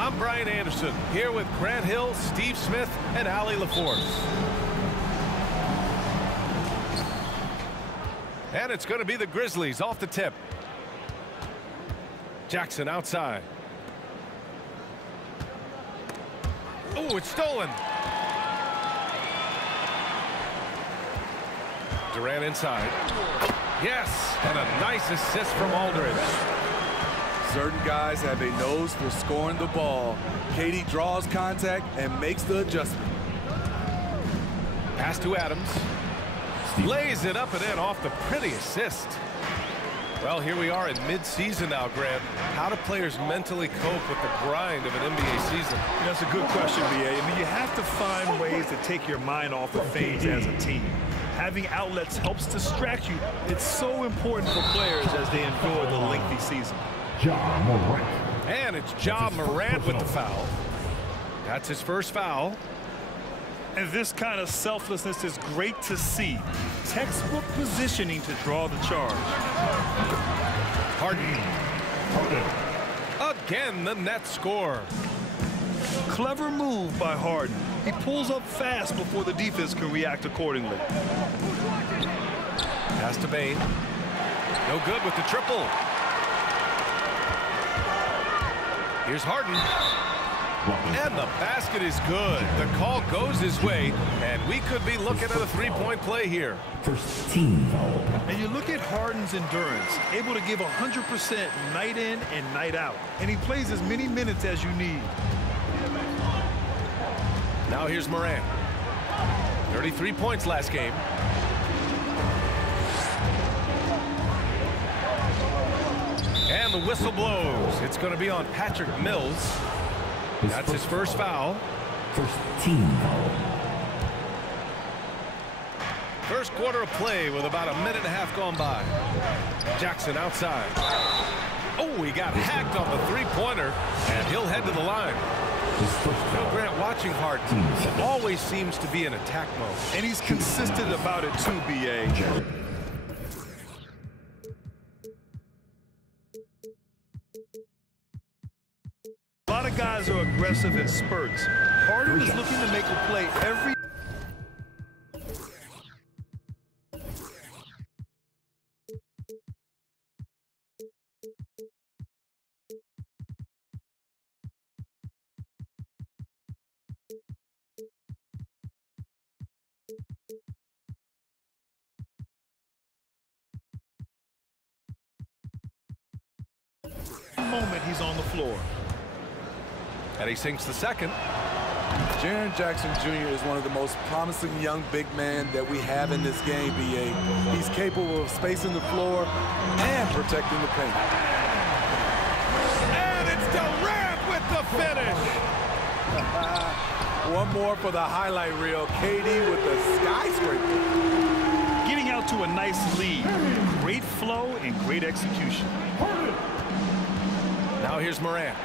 I'm Brian Anderson, here with Grant Hill, Steve Smith, and Allie LaForce. And it's going to be the Grizzlies off the tip. Jackson outside. Oh, it's stolen. Durant inside. Yes, and a nice assist from Aldridge. Certain guys have a nose for scoring the ball. KD draws contact and makes the adjustment. Pass to Adams. Lays it up and in off the pretty assist. Well, here we are in mid-season now, Grant. How do players mentally cope with the grind of an NBA season? That's a good question, B.A. I mean, you have to find ways to take your mind off of things as a team. Having outlets helps distract you. It's so important for players as they endure the lengthy season. And it's Ja Morant with the foul. That's his first foul. And this kind of selflessness is great to see. Textbook positioning to draw the charge. Harden. Again, the net score. Clever move by Harden. He pulls up fast before the defense can react accordingly. Pass to Bane. No good with the triple. Here's Harden. And the basket is good. The call goes his way, and we could be looking at a three-point play here. First team foul. And you look at Harden's endurance, able to give 100% night in and night out. And he plays as many minutes as you need. Now here's Morant. 33 points last game. And the whistle blows. It's going to be on Patrick Mills. That's his first foul. First team foul. First quarter of play with about a minute and a half gone by. Jackson outside. Oh, he got hacked on the three-pointer, and he'll head to the line. Grant, watching Harden, he always seems to be in attack mode. And he's consistent about it too, B.A. A lot of guys are aggressive in spurts. Harden is looking to make a play every moment he's on the floor. And he sinks the second. Jaren Jackson Jr. is one of the most promising young big men that we have in this game, B.A. He's capable of spacing the floor and protecting the paint. And it's Durant with the finish. One more for the highlight reel. KD with the skyscraper. Getting out to a nice lead. Great flow and great execution. Now here's Morant.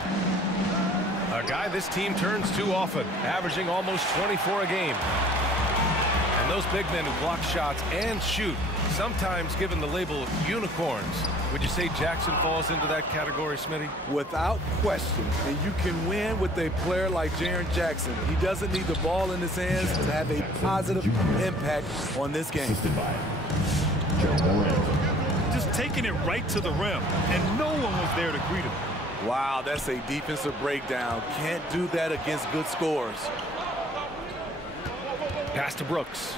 A guy this team turns to often, averaging almost 24 a game. And those big men who block shots and shoot, sometimes given the label unicorns. Would you say Jackson falls into that category, Smitty? Without question. And you can win with a player like Jaren Jackson. He doesn't need the ball in his hands to have a positive impact on this game. Just taking it right to the rim, and no one was there to greet him. Wow, that's a defensive breakdown. Can't do that against good scores. Pass to Brooks.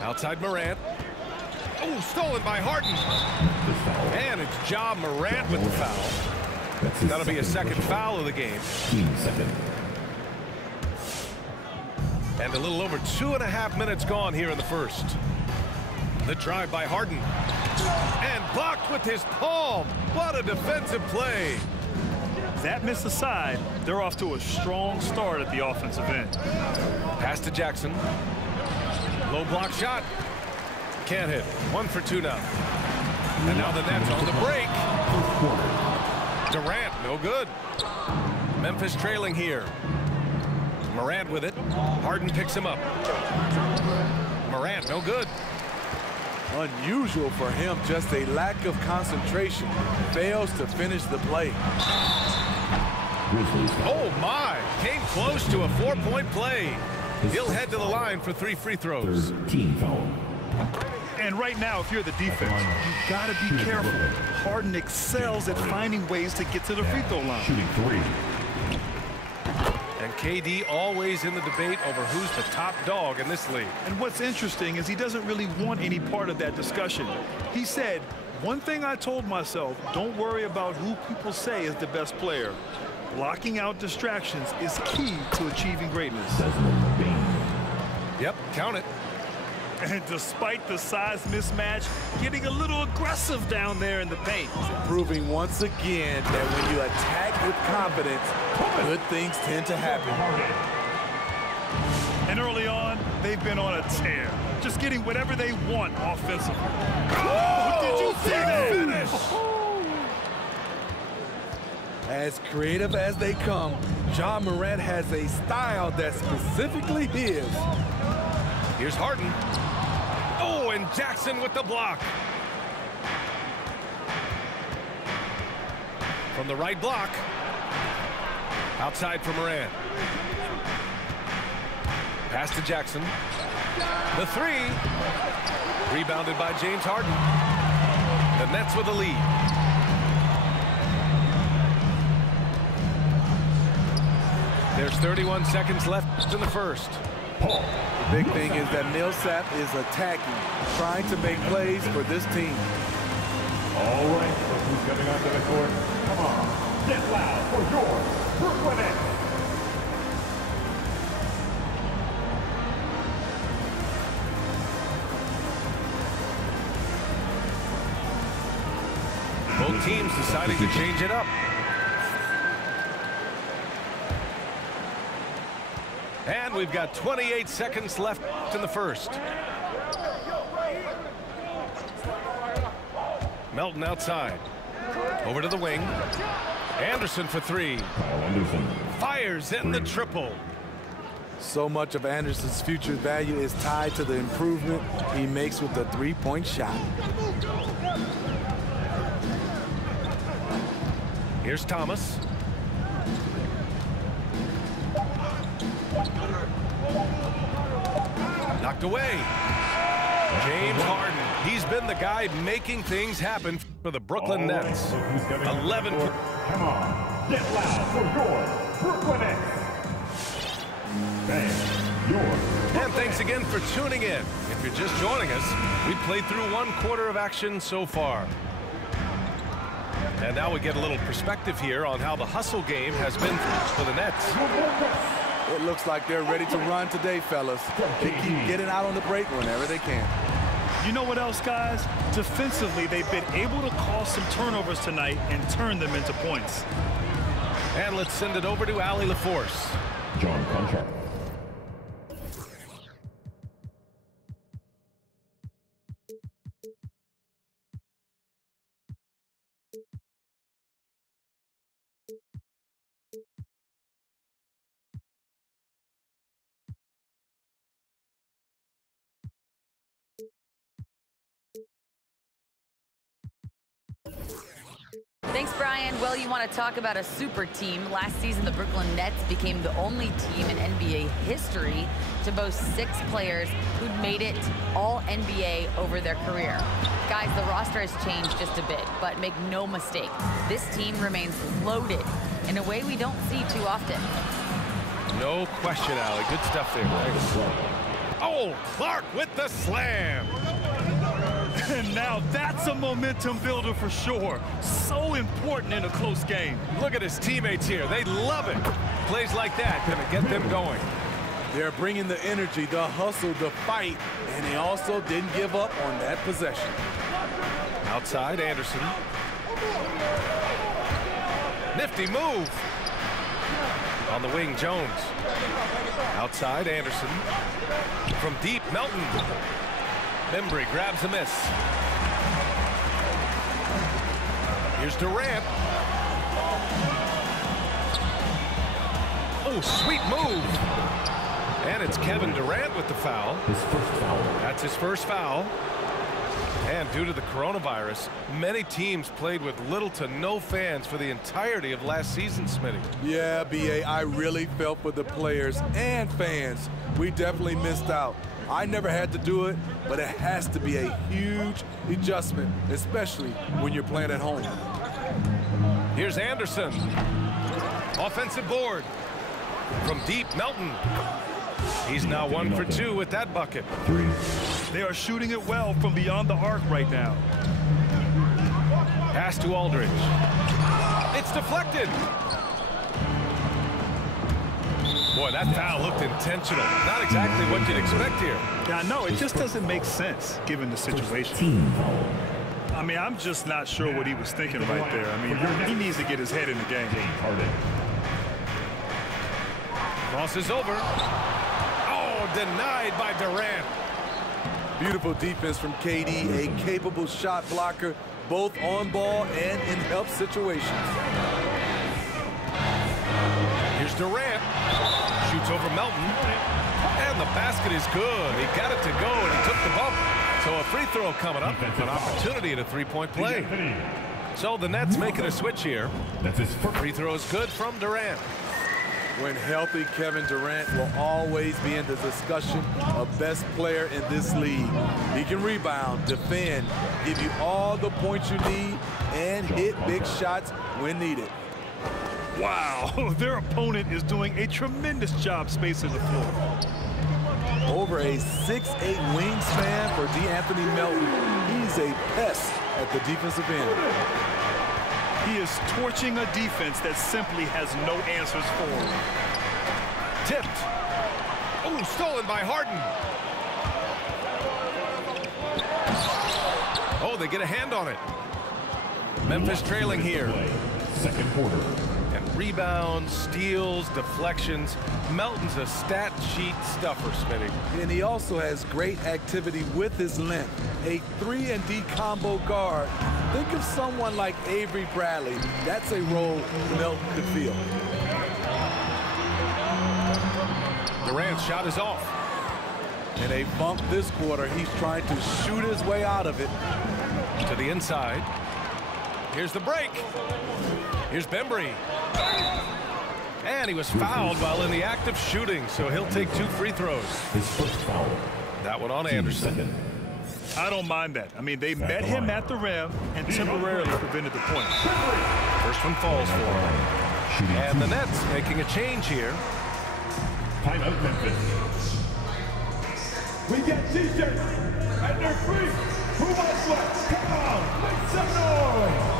Outside Morant. Oh, stolen by Harden. And it's Ja Morant with the foul. That'll be a second foul of the game. And a little over 2.5 minutes gone here in the first. The drive by Harden. And blocked with his palm. What a defensive play. That miss aside, they're off to a strong start at the offensive end. Pass to Jackson. Low block shot. Can't hit. 1 for 2 now. And now the Nets on the break. Durant, no good. Memphis trailing here. Morant with it. Harden picks him up. Morant, no good. Unusual for him, just a lack of concentration. Fails to finish the play. Oh my, came close to a 4-point play. He'll head to the line for 3 free throws. Team foul. And right now, if you're the defense, you've got to be careful. Harden excels at finding ways to get to the free throw line. Shooting 3. And KD always in the debate over who's the top dog in this league. And what's interesting is he doesn't really want any part of that discussion. He said, one thing I told myself, don't worry about who people say is the best player. Blocking out distractions is key to achieving greatness. Yep, count it. And despite the size mismatch, getting a little aggressive down there in the paint. Proving once again that when you attack with confidence, good things tend to happen. And early on, they've been on a tear, just getting whatever they want offensively. Oh, did you see that finish? As creative as they come, Ja Morant has a style that's specifically his. Here's Harden. Oh, and Jackson with the block. From the right block. Outside for Morant. Pass to Jackson. The 3. Rebounded by James Harden. The Nets with the lead. There's 31 seconds left in the first. The big thing is that Millsap is attacking, trying to make plays for this team. All right, look who's coming onto the court. Come on, get loud for your Brooklyn Nets. Both teams deciding to change it up. And we've got 28 seconds left in the first. Melton outside. Over to the wing. Anderson for 3. Anderson Fires in the triple. So much of Anderson's future value is tied to the improvement he makes with the three-point shot. Here's Thomas. Knocked away. James Harden. He's been the guy making things happen for the Brooklyn Nets. 11. Come on, get loud for your Brooklyn Nets. And thanks again for tuning in. If you're just joining us, we played through 1 quarter of action so far. And now we get a little perspective here on how the hustle game has been for the Nets. It looks like they're ready to run today, fellas. They keep getting out on the break whenever they can. You know what else, guys? Defensively, they've been able to cause some turnovers tonight and turn them into points. And let's send it over to Allie LaForce. John Conchar. Thanks, Brian. Well, you want to talk about a super team. Last season, the Brooklyn Nets became the only team in NBA history to boast 6 players who'd made it all NBA over their career. Guys, the roster has changed just a bit, but make no mistake, this team remains loaded in a way we don't see too often. No question, Allie. Good stuff there. Oh, Clark with the slam. And now that's a momentum builder for sure. So important in a close game. Look at his teammates here. They love it. Plays like that gonna get them going. They're bringing the energy, the hustle, the fight, and they also didn't give up on that possession. Outside, Anderson. Nifty move. On the wing, Jones. Outside, Anderson. From deep, Melton. Membry grabs a miss. Here's Durant. Oh, sweet move. And it's Kevin Durant with the foul. His first foul. That's his first foul. And due to the coronavirus, many teams played with little to no fans for the entirety of last season, Smitty. Yeah, B.A., I really felt for the players and fans. We definitely missed out. I never had to do it, but it has to be a huge adjustment, especially when you're playing at home. Here's Anderson. Offensive board. From deep, Melton. He's now 1 for 2 with that bucket. They are shooting it well from beyond the arc right now. Pass to Aldridge. It's deflected. Boy, that foul looked intentional. Not exactly what you'd expect here. Yeah, no, it just doesn't make sense given the situation. I mean, I'm just not sure what he was thinking right there. I mean, he needs to get his head in the game. Crosses over. Oh, denied by Durant. Beautiful defense from KD, a capable shot blocker, both on ball and in help situations. Here's Durant. Shoots over Melton. And the basket is good. He got it to go, and he took the bump. So a free throw coming up. An opportunity at a three-point play. So the Nets making a switch here. Free throw is good from Durant. When healthy, Kevin Durant will always be in the discussion of best player in this league. He can rebound, defend, give you all the points you need, and hit big shots when needed. Wow, their opponent is doing a tremendous job spacing the floor. Over a 6'8" wingspan for D'Anthony Melton. He's a pest at the defensive end. He is torching a defense that simply has no answers for him. Tipped. Oh, stolen by Harden. Oh, they get a hand on it. Memphis trailing here. Second quarter. And rebounds, steals, deflections. Melton's a stat sheet stuffer, Smitty. And he also has great activity with his length. A 3-and-D combo guard. Think of someone like Avery Bradley. That's a role Melton could fill. Durant's shot is off. In a bump this quarter, he's trying to shoot his way out of it. To the inside. Here's the break. Here's Bembry. And he was fouled while in the act of shooting, so he'll take 2 free throws. His first foul. That one on Anderson. I don't mind that. I mean, they met him at the rim and temporarily prevented the point. First one falls for him. And the Nets making a change here. Timeout, Memphis. We get T-shirts and they're free. Who wants what? Come on, make some noise.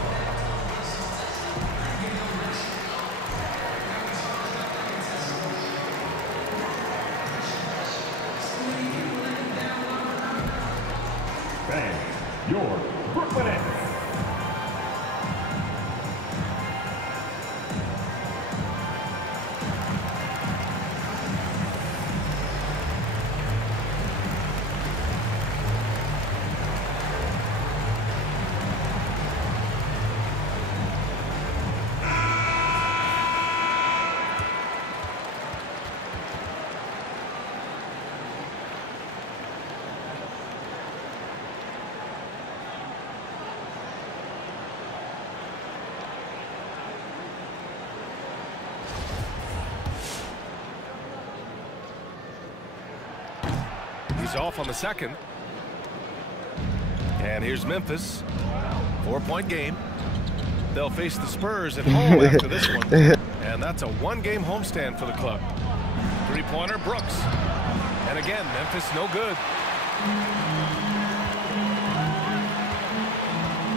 Your Brooklyn Nets. He's off on the second. And here's Memphis. 4-point game. They'll face the Spurs at home after this one. And that's a 1-game homestand for the club. Three-pointer, Brooks. And again, Memphis no good.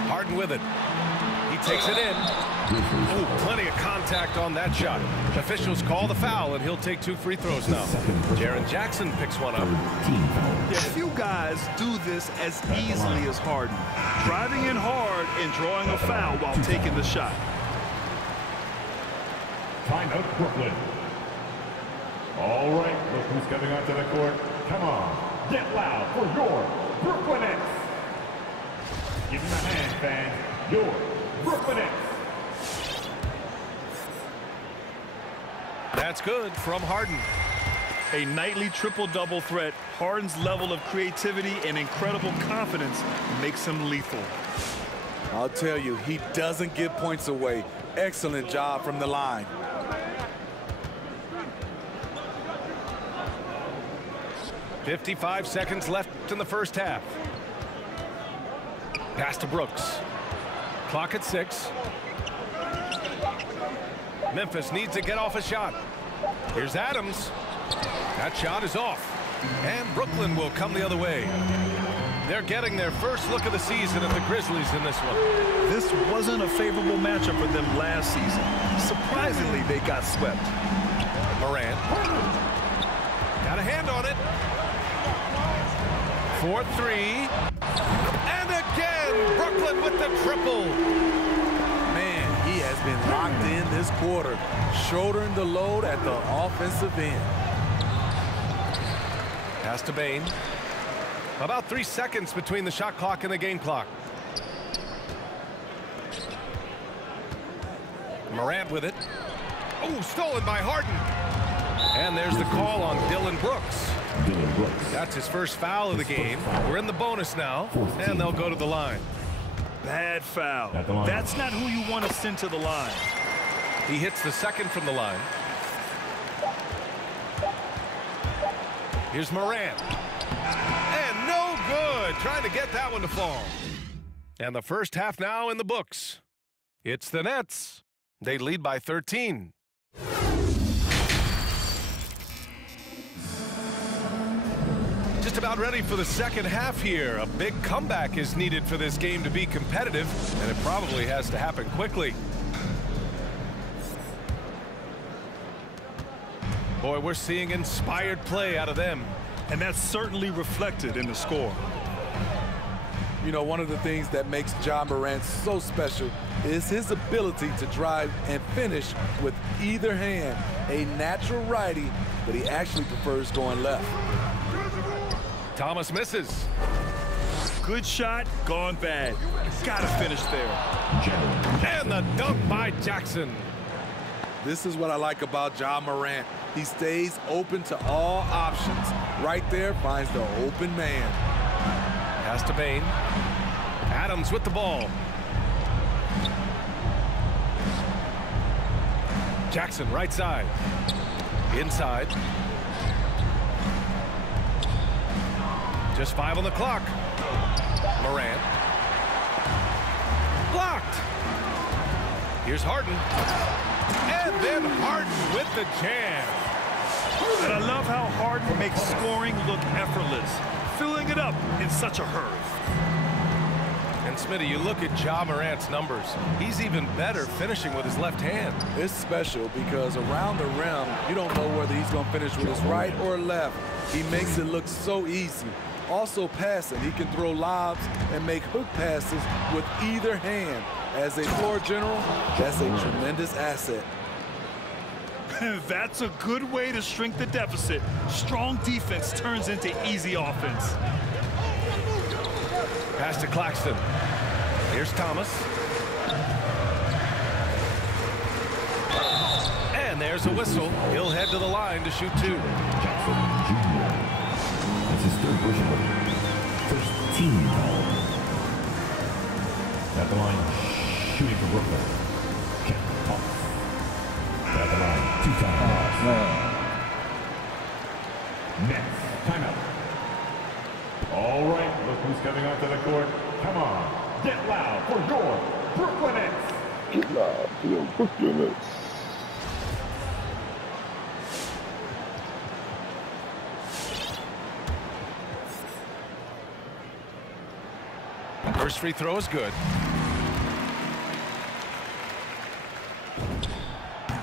Harden with it. He takes it in. Oh, plenty of contact on that shot. Officials call the foul, and he'll take 2 free throws now. Jaren Jackson picks one up. Yeah, few guys do this as easily as Harden. Driving in hard and drawing a foul while taking the shot. Timeout, Brooklyn. All right, look who's coming onto the court. Come on, get loud for your Brooklyn Nets. Give him a hand, fans. Your Brooklyn Nets. That's good from Harden. A nightly triple-double threat, Harden's level of creativity and incredible confidence makes him lethal. I'll tell you, he doesn't give points away. Excellent job from the line. .55 seconds left in the first half. Pass to Brooks. Clock at 6. Memphis needs to get off a shot. Here's Adams. That shot is off. And Brooklyn will come the other way. They're getting their first look of the season at the Grizzlies in this one. This wasn't a favorable matchup for them last season. Surprisingly, they got swept. Morant. Got a hand on it. 4-3. And again, Brooklyn with the triple. Man, he has been locked in this quarter, shouldering the load at the offensive end. Pass to Bain. About 3 seconds between the shot clock and the game clock. Morant with it. Oh, stolen by Harden. And there's the call on Dylan Brooks. Dylan Brooks. That's his first foul of the game. We're in the bonus now, and they'll go to the line. Bad foul. That's not who you want to send to the line. He hits the second from the line. Here's Morant. And no good. Trying to get that one to fall. And the first half now in the books. It's the Nets. They lead by 13. Just about ready for the second half here. A big comeback is needed for this game to be competitive, and it probably has to happen quickly. Boy, we're seeing inspired play out of them. And that's certainly reflected in the score. You know, one of the things that makes Ja Morant so special is his ability to drive and finish with either hand. A natural righty, but he actually prefers going left. Thomas misses. Good shot, gone bad. Gotta finish there. And the dunk by Jackson. This is what I like about Ja Morant. He stays open to all options. Right there finds the open man. Pass to Bain. Adams with the ball. Jackson right side. Inside. Just 5 on the clock. Morant. Blocked. Here's Harden. And then Harden with the jam. And I love how Harden makes scoring look effortless, filling it up in such a hurry. And Smitty, you look at Ja Morant's numbers. He's even better finishing with his left hand. It's special because around the rim, you don't know whether he's going to finish with his right or left. He makes it look so easy. Also passing, he can throw lobs and make hook passes with either hand. As a floor general, that's a tremendous asset. That's a good way to shrink the deficit. Strong defense turns into easy offense. Pass to Claxton. Here's Thomas. And there's a whistle. He'll head to the line to shoot 2. Jackson Jr. That's his third personal. First team foul. At the line, shooting for Brooklyn. Check off. At the line, 2 times. Next, timeout. All right, look who's coming onto the court. Come on, get loud for your Brooklyn Nets. Get loud for your Brooklyn Nets. First free throw is good.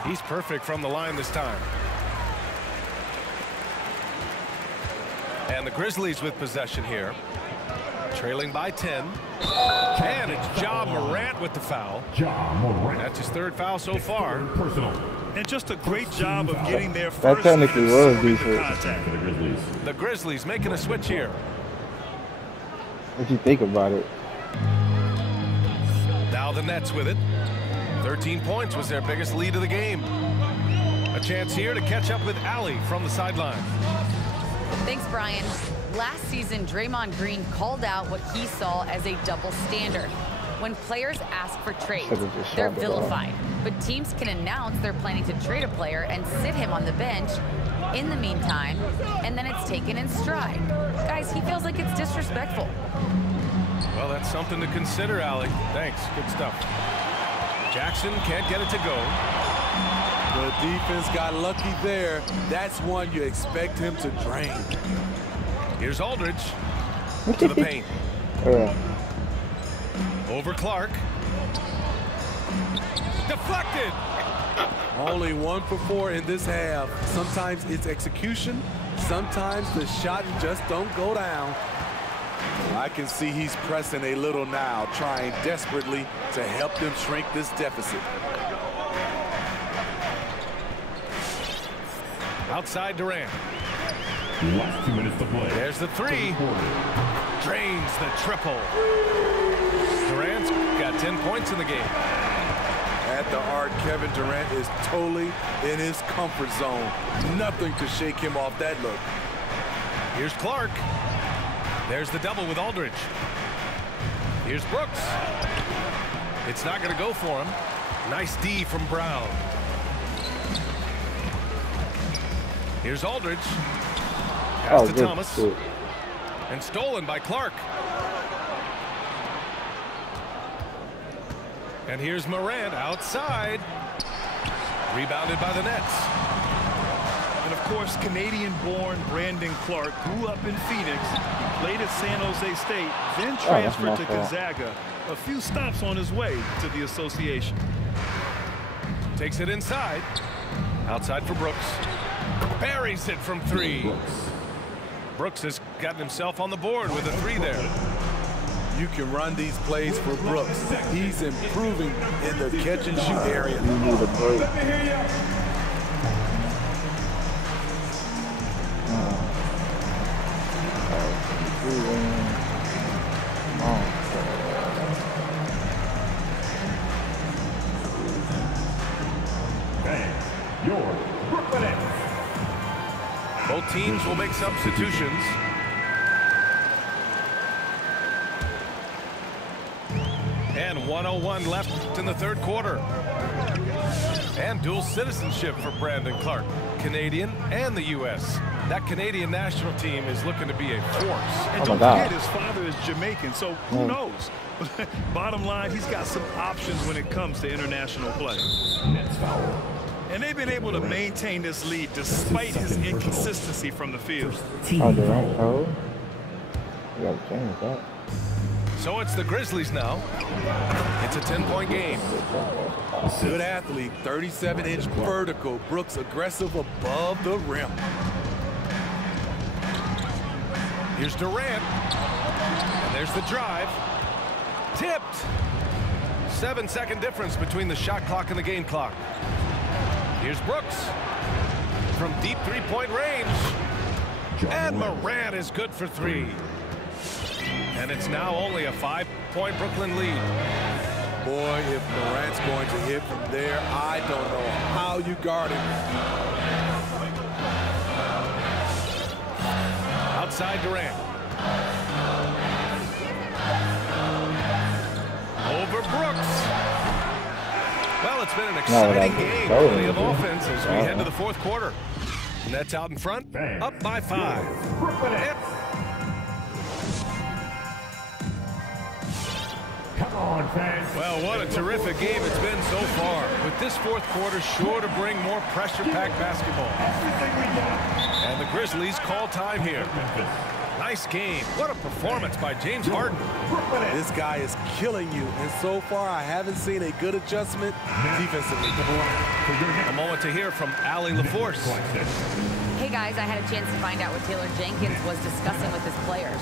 He's perfect from the line this time. And the Grizzlies with possession here. Trailing by 10. And it's Ja Morant with the foul. Ja Morant. That's his 3rd foul so far. Personal. And just a great job of getting there first. That technically was decent. Contact. For the Grizzlies. The Grizzlies making a switch here. If you think about it. Now the Nets with it. 13 points was their biggest lead of the game. A A chance here to catch up with Allie from the sideline. Thanks, Brian. Last season, Draymond Green called out what he saw as a double standard. When players ask for trades, they're vilified. But teams can announce they're planning to trade a player and sit him on the bench in the meantime, and then it's taken in stride. Guys, he feels like it's disrespectful. Well, that's something to consider, Allie. Thanks. Good stuff. Jackson can't get it to go. The defense got lucky there. That's one you expect him to drain. Here's Aldridge to the paint. Over Clark. Deflected. Only 1 for 4 in this half. Sometimes it's execution. Sometimes the shots just don't go down. I can see he's pressing a little now, trying desperately to help them shrink this deficit. Outside Durant. Last 2 minutes to play. There's the three. Drains the triple. Durant's got 10 points in the game. At the arc, Kevin Durant is totally in his comfort zone. Nothing to shake him off that look. Here's Clark. There's the double with Aldridge. Here's Brooks. It's not going to go for him. Nice D from Brown. Here's Aldridge. Pass to Thomas. And stolen by Clark. And here's Morant outside. Rebounded by the Nets. And of course, Canadian-born Brandon Clark grew up in Phoenix, played at San Jose State, then transferred to Gonzaga. A few stops on his way to the association. Takes it inside. Outside for Brooks. Buries it from 3. Brooks has gotten himself on the board with a 3 there. You can run these plays for Brooks. He's improving in the catch and shoot area. You need a break. Your Brooklyn Nets. Both teams will make substitutions. And 1:01 left in the third quarter. And dual citizenship for Brandon Clark, Canadian and the U.S. That Canadian national team is looking to be a force. And don't forget, his father is Jamaican, so who knows? Bottom line, he's got some options when it comes to international play. Nets foul. And they've been able to maintain this lead despite his inconsistency from the field. Oh, Durant foul? You gotta change that. So it's the Grizzlies now. It's a 10-point game. Good athlete, 37-inch vertical. Brooks aggressive above the rim. Here's Durant. And there's the drive. Tipped. 7-second difference between the shot clock and the game clock. Here's Brooks from deep 3-point range. And Morant is good for 3. And it's now only a 5-point Brooklyn lead. Boy, if Morant's going to hit from there, I don't know how you guard him. Outside Durant. Over Brooks. Well, it's been an exciting game of offense as we head to the fourth quarter. Nets out in front, up by 5. Brooklyn Nets. Come on, fans. Well, what a terrific game it's been so far. With this fourth quarter sure to bring more pressure-packed basketball. Everything we got. And the Grizzlies call time here. Nice game. What a performance by James Harden. This guy is killing you, and so far I haven't seen a good adjustment defensively. A moment to hear from Allie LaForce. Hey guys, I had a chance to find out what Taylor Jenkins was discussing with his players.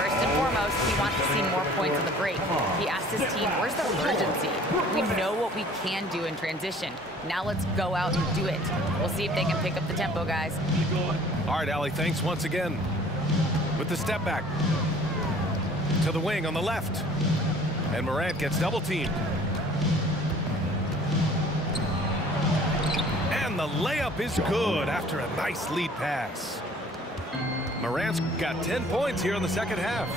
First and foremost, he wants to see more points on the break. He asked his team, where's the urgency? We know what we can do in transition. Now let's go out and do it. We'll see if they can pick up the tempo, guys. All right, Allie, thanks once again. With the step back to the wing on the left. And Morant gets double teamed. And And the layup is good after a nice lead pass. Morant's got 10 points here in the second half.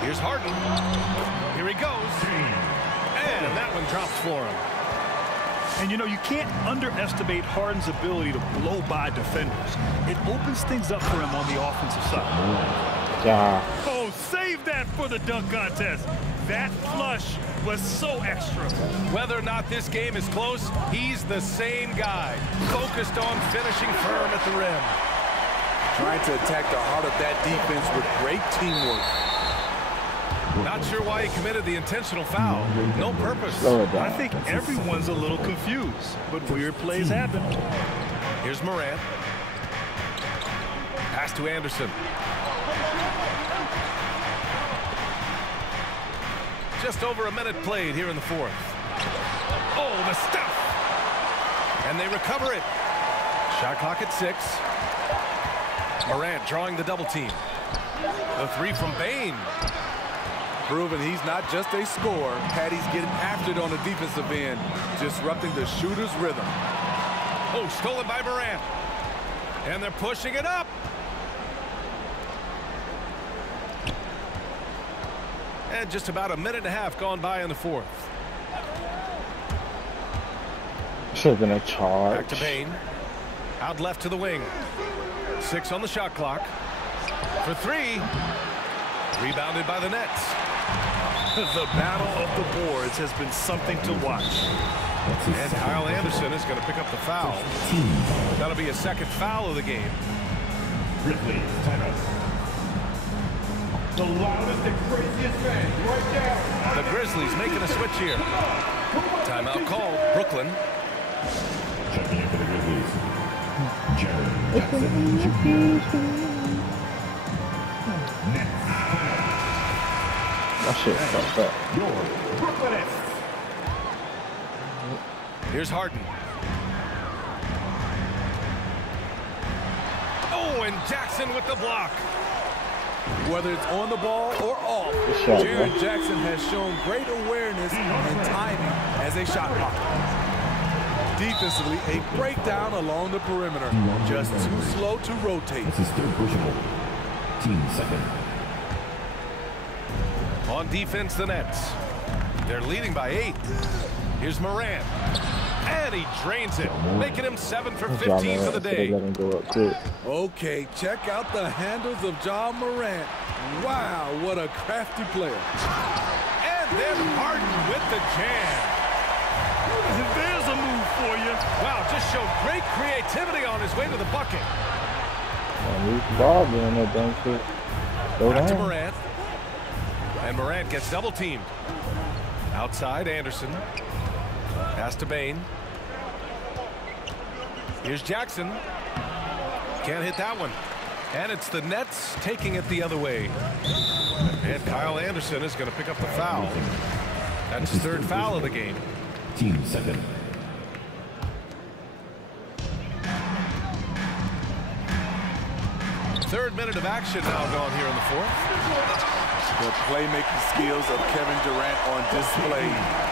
Here's Harden. Here he goes. And that one drops for him. And, you know, you can't underestimate Harden's ability to blow by defenders. It opens things up for him on the offensive side. Yeah. Oh, save that for the dunk contest. That flush was so extra. Whether or not this game is close, he's the same guy, focused on finishing firm at the rim. Trying to attack the heart of that defense with great teamwork. Not sure why he committed the intentional foul. No purpose. I think everyone's a little confused, but weird plays happen. Here's Morant. Pass to Anderson. Just over a minute played here in the fourth. Oh, the stuff! And they recover it. Shot clock at 6. Morant drawing the double team. The three from Bane. Proving he's not just a scorer. Patty's getting after it on the defensive end, disrupting the shooter's rhythm. Oh, stolen by Morant. And they're pushing it up. And just about a minute and a half gone by in the fourth. Should have been a charge. Back to Bane. Out left to the wing. 6 on the shot clock. For 3. Rebounded by the Nets. The battle of the boards has been something to watch. And Kyle Anderson is going to pick up the foul. That'll be a second foul of the game. Grizzlies, timeout. The loudest and craziest fans right now. The Grizzlies making a switch here. Timeout called. Brooklyn. Checking in for the Grizzlies. Jared Jackson. That shit fucked up. Your Brooklyn Nets. Here's Harden. Oh, and Jackson with the block. Whether it's on the ball or off, shot, Jared bro. Jackson has shown great awareness and timing as a shot blocker. Defensively, a breakdown along the perimeter. Just too slow to rotate. This is third pushable. Team second. On defense, the Nets. They're leading by 8. Here's Morant. And he drains it, making him 7 for 15 for the day. Let him go up quick. Okay, check out the handles of Ja Morant. Wow, what a crafty player. And then Harden with the jam. There's a move for you. Wow, just showed great creativity on his way to the bucket. He's ball doing that damn shit. Go Back to down. Morant. And Morant gets double teamed. Outside, Anderson. Pass to Bane. Here's Jackson. Can't hit that one. And it's the Nets taking it the other way. And Kyle Anderson is going to pick up the foul. That's his third foul of the game. Team second. Third minute of action now gone here in the fourth. The playmaking skills of Kevin Durant on display.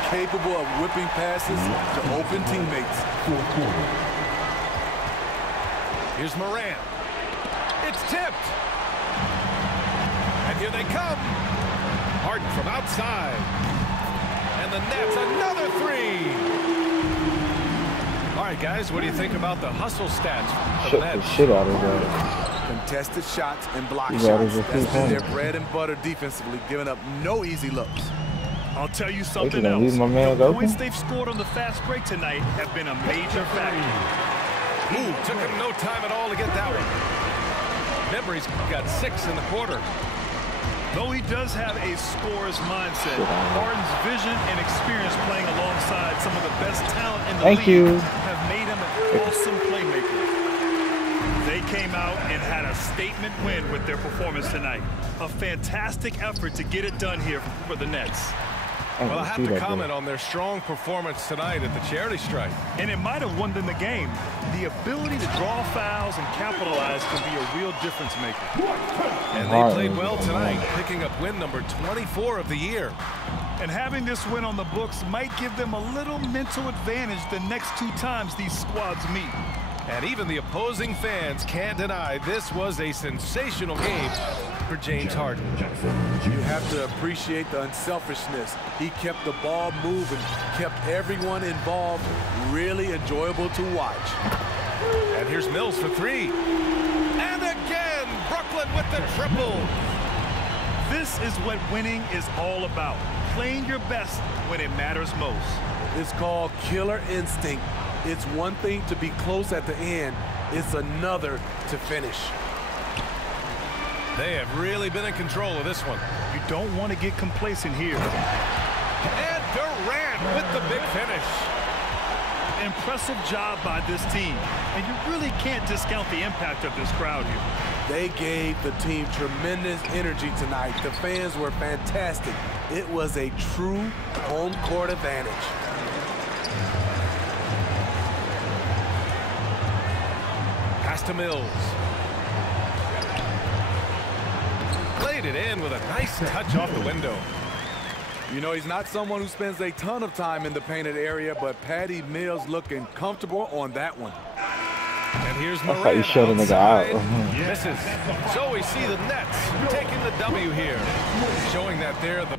Capable of whipping passes to open teammates. Fourth quarter. Here's Morant. It's tipped. And here they come. Harden from outside. And the Nets, another 3. All right, guys, what do you think about the hustle stats of the Shut the Nets? shit out of that. Contested shots and block You shots. got it, That's been their bread and butter defensively, giving up no easy looks. I'll tell you something gonna leave else. my man The open? points they've scored on the fast break tonight have been a major factor. Ooh, took him no time at all to get that one. Memory's got 6 in the quarter. Though he does have a scorer's mindset, Harden's vision and experience playing alongside some of the best talent in the league have made him an awesome playmaker. They came out and had a statement win with their performance tonight. A fantastic effort to get it done here for the Nets. Well, I have to comment on their strong performance tonight at the charity strike. And it might have won them the game. The ability to draw fouls and capitalize can be a real difference maker. And they played well tonight, picking up win number 24 of the year. And having this win on the books might give them a little mental advantage the next 2 times these squads meet. And even the opposing fans can't deny this was a sensational game for James Harden. You have to appreciate the unselfishness. He kept the ball moving, kept everyone involved, really enjoyable to watch. And here's Mills for 3. And again, Brooklyn with the triple. This is what winning is all about. Playing your best when it matters most. It's called killer instinct. It's one thing to be close at the end. It's another to finish. They have really been in control of this one. You don't want to get complacent here. And Durant with the big finish. Impressive job by this team. And you really can't discount the impact of this crowd here. They gave the team tremendous energy tonight. The fans were fantastic. It was a true home court advantage. Pass to Mills. Played it in with a nice touch off the window. You know, he's not someone who spends a ton of time in the painted area, but Patty Mills looking comfortable on that one. And here's I thought Moran you showed a nigga outside. out. Misses. So we see the Nets taking the W here, showing that they're the